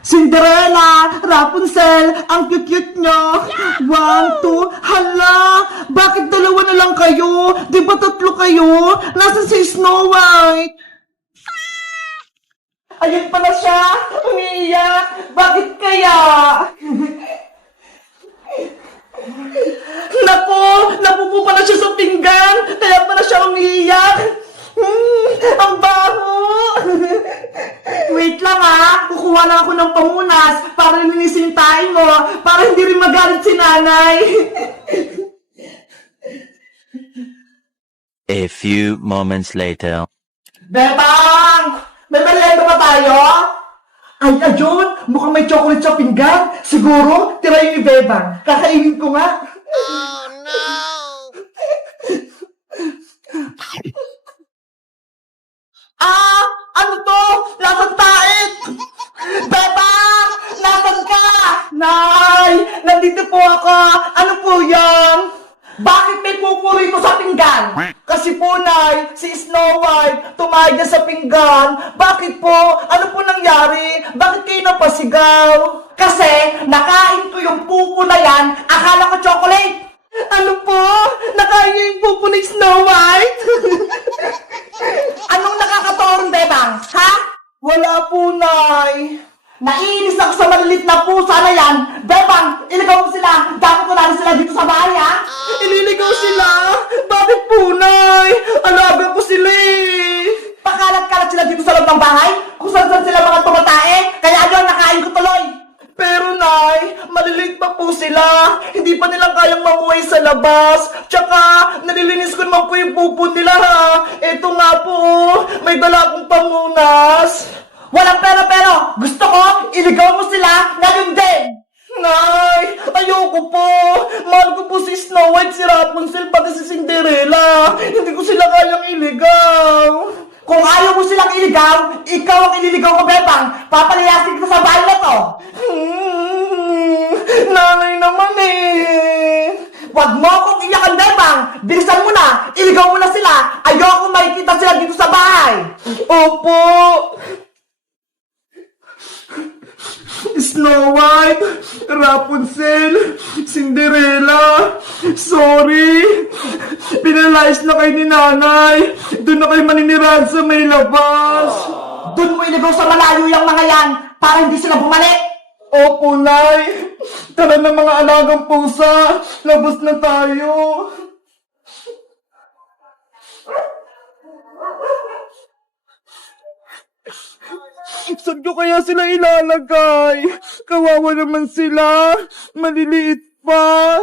Cinderella, Rapunzel, ang cute-cute nyo. 1, 2, hala, bakit dalawa na lang kayo? Di ba tatlo kayo? Nasaan si Snow White? Ayun pala siya, umiiyak. Bakit kaya? Naku, napupo pala siya sa pinggan, kaya pala siya umiiyak. Ang baho! Wait lang ha, kukuha lang ako ng pamunas para linisin tayo mo, para hindi rin magalit si nanay. A few moments later. Bebang! May merienda ba tayo? Ay, ayun! Mukhang may chocolate sa pinggan. Siguro, tira yun ni Bebang. Kakainin ko nga. Oh no! Ah! Ano to? Lasang tait! Bebang! Nasaan ka? Nay! Nandito po ako! Ano po yan? Bakit may pupo rito sa pinggan? Kasi po, Nay, si Snow White tumayag na sa pinggan. Bakit po? Ano po nangyari? Bakit kayo napasigaw? Kasi nakain ko yung pupo na yan. Akala ko chocolate. Ano po? Nakain niyo yung pupo ni Snow White? Anong nakakatorong, Bebang? Ha? Wala po, Nay. Naiinis ako sa malilit na pusa na yan. Bebang, iligaw mo sila. Dapat wala rin sila dito sa bahay, ha? Ililigaw sila? Bakit po, Nay? Alaga ko sila eh. Pakalat-kalat sila dito sa loob ng bahay? Kung saan-saan sila mga tumatae? Kaya yun, nakain ko tuloy. Pero, Nay, maliliit pa po sila. Hindi pa nilang kayang mamuhay sa labas. Tsaka, nalilinis ko naman po yung pupo nila, ha? Eto nga po, may dala akong pamunas. Walang pero. Gusto ko, iligaw mo sila ngayon din. Nay, ayoko po. Mahal ko po si Snow White, si Rapunzel, pati si Cinderella. Hindi ko sila kayang iligaw. Kung ayaw mo silang iligaw, ikaw ang ililigaw ko, Bebang. Papalayasin kita sa bahay na to. Nanay naman eh. Wag mo akong iyakan, Bebang. Bilisan mo na. Iligaw mo na sila. Ayoko makikita sila dito sa bahay. Opo. Snow White, Rapunzel, Cinderella, sorry. Pinalayas na kayo ni nanay. Doon na kayo maninirahan sa may labas. Doon mo iligaw sa malayo yung mga yan para hindi sila bumalik. Opo, Nay. Tara na mga alagang pusa. Labas na tayo. Saan ko kaya sila ilalagay? Kawawa naman sila. Maliliit pa.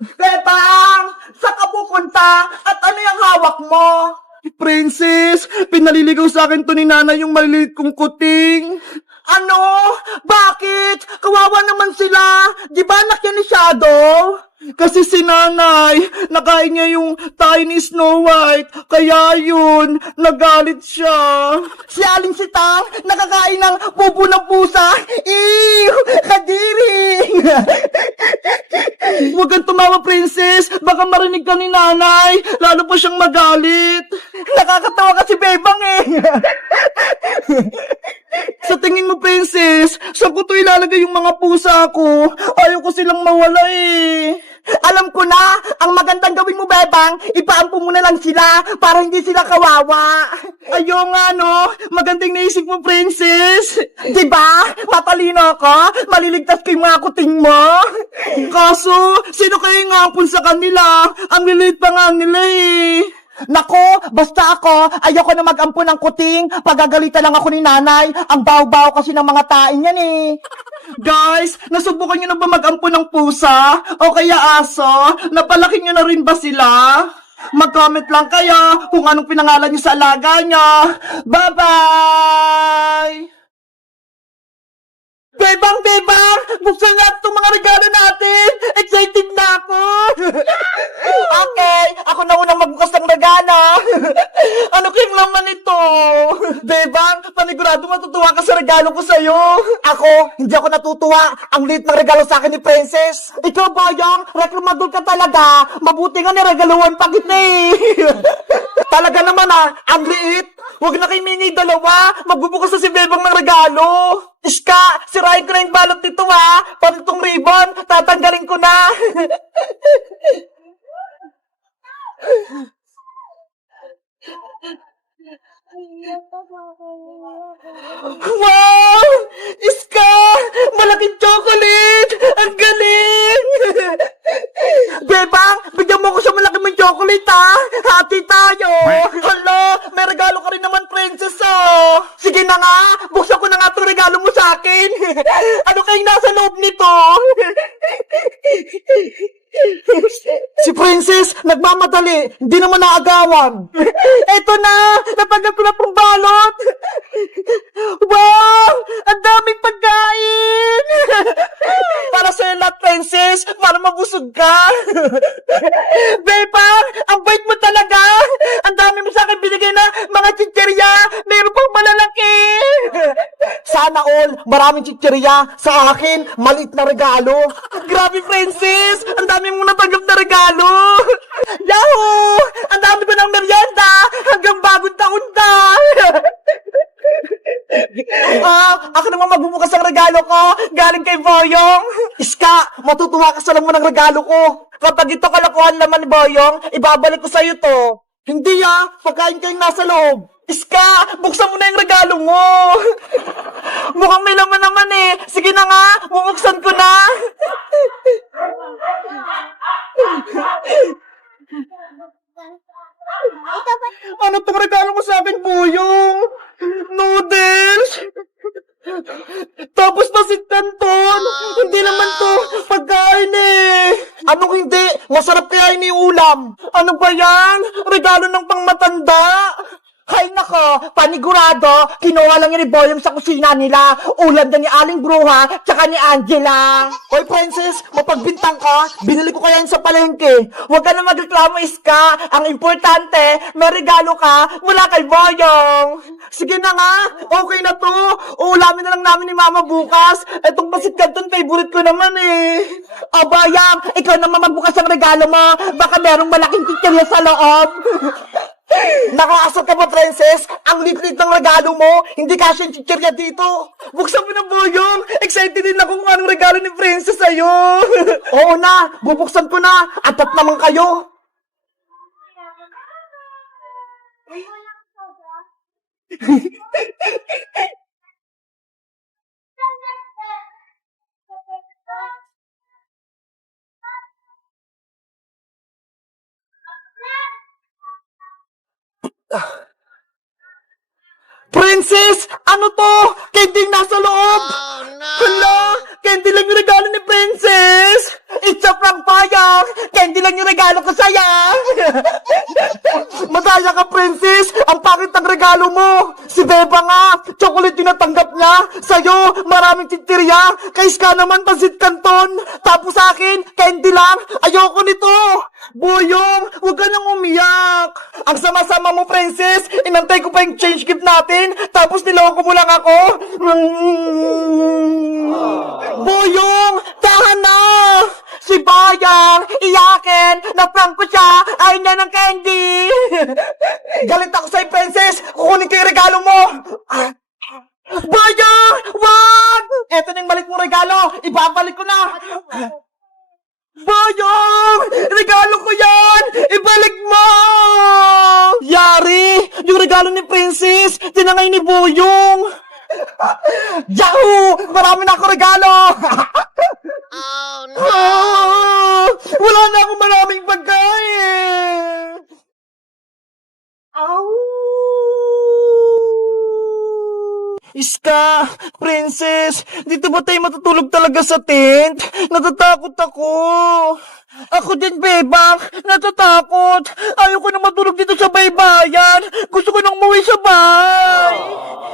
Bebang! Saan ka pupunta? At ano yung hawak mo? Princess, pinaliligaw sa akin to ni nanay yung maliliit kong kuting. Ano? Bakit? Kawawa naman sila. Di ba anak yan ni Shadow? Kasi si nanay, nakain niya yung tayo ni Snow White, kaya yun, nagalit siya. Si Aling Sitang, nakakain ng pupo ng pusa. Ew! Kadiri! Huwag kang tumawa, Princess. Baka marinig ka ni nanay. Lalo pa siyang magalit. Nakakatawa kasi Bebang eh. Sa tingin mo, Princess, saan ko to ilalagay yung mga pusa ko? Ayaw ko silang mawala eh. Alam ko na, ang magandang gawin mo, Bebang, ipaampo mo na lang sila para hindi sila kawawa. Ayaw nga, no? Magandang naisip mo, Princess. Diba? Matalino ako. Maliligtas ko yung mga kuting mo. Kaso, sino kayo yung ampun sa kanila? Ang lilit pa nga nila eh. Nako, basta ako, ayoko na mag-ampun ng kuting. Pagagalitan lang ako ni nanay. Ang baw-baw kasi ng mga tain yan eh. Guys, nasubukan nyo na ba mag-ampun ng pusa? O kaya aso? Napalaki nyo na rin ba sila? Mag-comment lang kayo kung anong pinangalan nyo sa alaga nyo. Bye-bye! Bebang! Buksan natin itong mga regalo natin! Excited na ako! Okay, ako na unang magbukas ng regalo. Ano kayong laman ito? Bebang, panigurado matutuwa ka sa regalo ko sa'yo. Ako, hindi ako natutuwa. Ang liit ng regalo sa akin ni Princess. Ikaw, Boyong, reklamador ka talaga. Mabuti nga niregaluhan pa kita eh. Talaga naman ang liit. Huwag na kayo mingi dalawa. Magbubukas na si Bebang ng regalo. Iska, sirahin ko na yung balot nito Pati itong ribbon, tatanggalin ko na. Wow! Iska! Malaking chocolate! Ang galing! Bebang, bigyan mo ko sa malaki mong chocolate Hati tayo! Hala, may regalo ka rin naman, Princess Sige na nga, buksan ko na nga itong regalo mo sa akin. Ano kayong nasa loob nito? Si Princess, nagmamadali. Hindi naman naagawan. Eto na! Natanggap ko na pong balot! Wow! Ang daming pagkain! Para sa'yo lahat, Princess! Para mabusog ka! Bebang! Ang bait mo talaga! Ang dami mo sa akin binigay na mga chicherya! Meron pang malalaki! Sana all, maraming chicherya sa akin, maliit na regalo. Grabe, Princess! Ang dami mong natanggap na regalo! Yahoo! Ang dami ko ng merienda hanggang bagong taon na! Ako naman magbubukas ang regalo ko galing kay Boyong. Iska, matutuwa ka sa laman ng regalo ko. Kapag ito kalakuhan laman ni Boyong, ibabalik ko sa'yo to. Hindi pagkain kayong nasa loob. Iska, buksan mo na yung regalo mo. Mukhang may laman naman Sige na nga, bubuksan ko na. Ano tong regalo mo sa akin, Boyong? Noodles? Tapos pasit canton? Hindi naman to pagkain Anong hindi? Masarap kaya iniulam. Ano ba yan? Regalo ng pangmatanda? Hay nako, panigurado, kinuha lang ni Boyong sa kusina nila. Ulam na ni Aling Bruha, tsaka ni Angela. Hoy, Princess, mapagbintang ka. Binili ko kaya yun sa palengke. Huwag ka na magreklamo, Iska. Ang importante, may regalo ka mula kay Boyong. Sige na nga, okay na to. Uulamin na lang namin ni Mama bukas. Etong pasit canton, favorite ko naman Abayang, ikaw naman magbukas ang regalo mo. Baka merong malaking chichirya sa loob. Nakaasar ka ba, Princess? Ang lit-lit ng regalo mo. Hindi kasi yung chichirya dito. Buksan mo na, Boyong. Excited din ako kung anong regalo ni Princess sa'yo. Oo na, bubuksan ko na. Atat naman kayo. Princess! Ano to? Candy nasa loob! Oh, no! Hala! Candy lang yung regalo ni Princess! It's a prank, Boyong! Candy lang yung regalo ko sa'yo! Madaya ka, Princess! Ang pangit ng regalo mo! Si Beba nga! Chocolate yung natanggap niya! Sa'yo, maraming chichirya! Kay Iska naman, pasit canton! Tapos sa akin, candy lang! Ayoko nito! Boyong, huwag ka nang umiyak! Ang sama-sama mo, Princess! Inantay ko pa yung change gift natin! Tapos niloko mo lang ako! Boyong, tahan na! Si Boyong, iyakin! Na-prank ko siya! Ayaw niya ng candy! Galit ako sa'yo, Princess! Kukunin ko yung regalo mo! Boyong! Wag! Eto na yung balik mong regalo! Ibabalik ko na! Boyong! Regalo ko yan! Ibalik mo! Yari! Yung regalo ni Princess, tinangay ni Boyong! Yahoo! Marami na ako regalo! Oh, no! Wala na akong maraming pagkain! Iska, Princess, dito ba tayo matutulog talaga sa tent? Natatakot ako. Ako din, Bebang. Natatakot. Ayoko na matulog dito sa baybayan. Gusto ko nang umuwi sa bahay.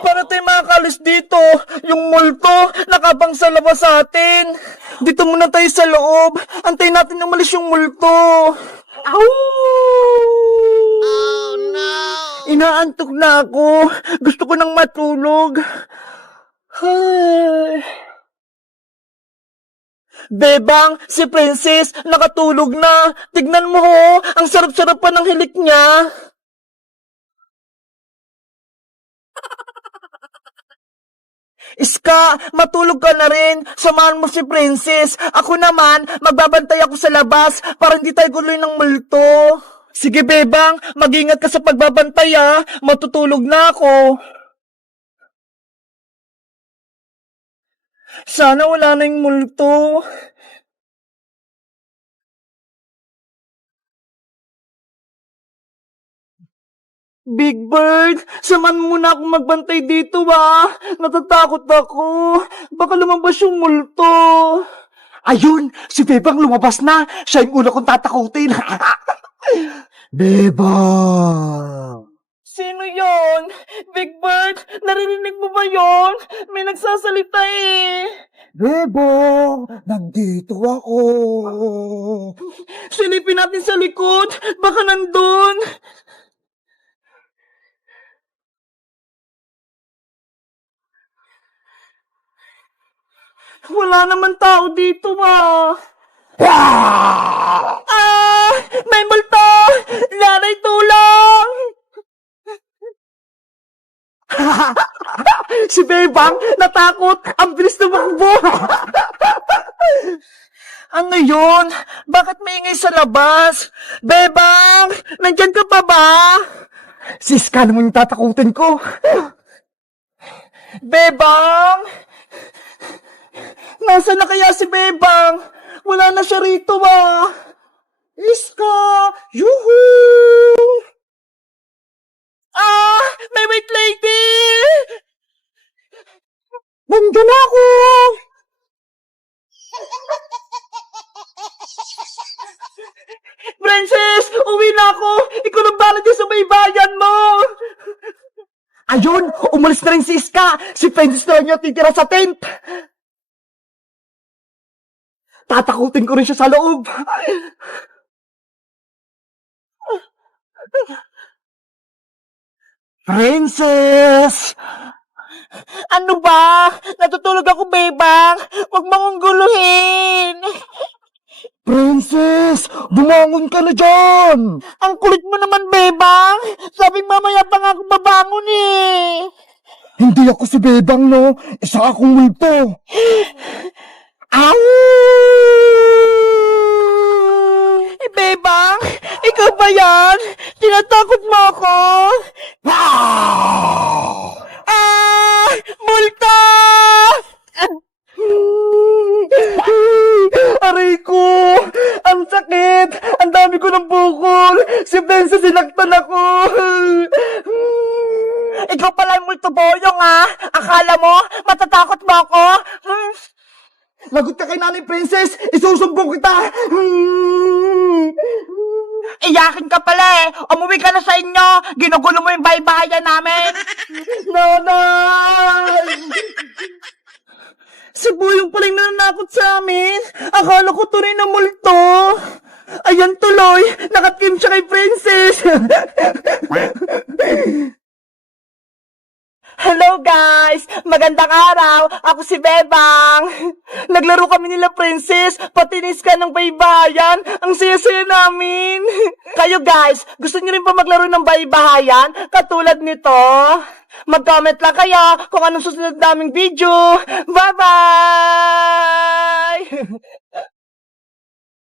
Para tayo makakalis dito. Yung multo, nakabang sa labas sa atin. Dito muna tayo sa loob. Antayin natin na umalis yung multo. Ow! Oh, no! Inaantok na ako. Gusto ko nang matulog. Ay. Bebang, si Princess, nakatulog na. Tignan mo ho, ang sarap-sarap pa ng hilik niya. Iska, matulog ka na rin. Samahan mo si Princess. Ako naman, magbabantay ako sa labas para hindi tayo guloy ng multo. Sige, Bebang, mag-ingat ka sa pagbabantay ah. Matutulog na ako. Sana wala na yung multo. Big Bird, samahan mo muna akong magbantay dito ah. Natatakot ako. Baka lumabas yung multo. Ayun, si Bebang lumabas na. Siya yung una kong tatakutin. Bebang! Sino yon? Big Bird, naririnig mo ba yon? May nagsasalita eh. Bebang, nandito ako. Silipin natin sa likod. Baka nandun. Wala naman tao dito ah. Ah! May multo! Nanay, tulong! Si Bebang, natakot! Ang bilis tumakbo! Ano yun? Bakit may ingay sa labas? Bebang! Nandyan ka pa ba? Si Iska naman yung tatakutin ko. Bebang! Nasaan na kaya si Bebang? Wala na siya rito ah. Iska! Yuhuu! Ah! May white lady! Nandyan ako! Princess! Uwi na ako! Ikaw lang bala dyan sa baybayan mo! Ayun! Umalis na rin si Iska! Si Princess na niya titira sa tent! Tatakutin ko rin siya sa loob! Princess! Ano ba? Natutulog ako, Bebang! Huwag mo akong guluhin! Princess! Bumangon ka na dyan! Ang kulit mo naman, Bebang! Sabing mamaya pa nga ako babangon eh! Hindi ako si Bebang, no? Isa akong multo! Ow! Bebang! Ikaw ba yan? Tinatakot mo ako? Ah! Multo! Aray ko! Ang sakit! Ang dami ko ng bukol! Si Benza sinaktan ako! Ikaw pala yung multo boyong ah! Akala mo, matatakot mo ako? Lagot ka kay Nanay Princess! Isusumbong kita! Iyakin ka pala eh! Umuwi ka na sa inyo! Ginugulo mo yung baybayan namin! Nanay! Si Boyong pala yung nananakot sa amin! Akala ko tunay na multo! Ayan tuloy! Nakatim siya kay Princess! Hello guys! Magandang araw! Ako si Bebang! Naglaro kami nila Princess, patinis ka ng baybayan. Ang saya-saya namin! Kayo guys, gusto niyo rin ba maglaro ng baybayan? Katulad nito? Mag-comment lang kayo kung anong susunod naming video. Bye-bye!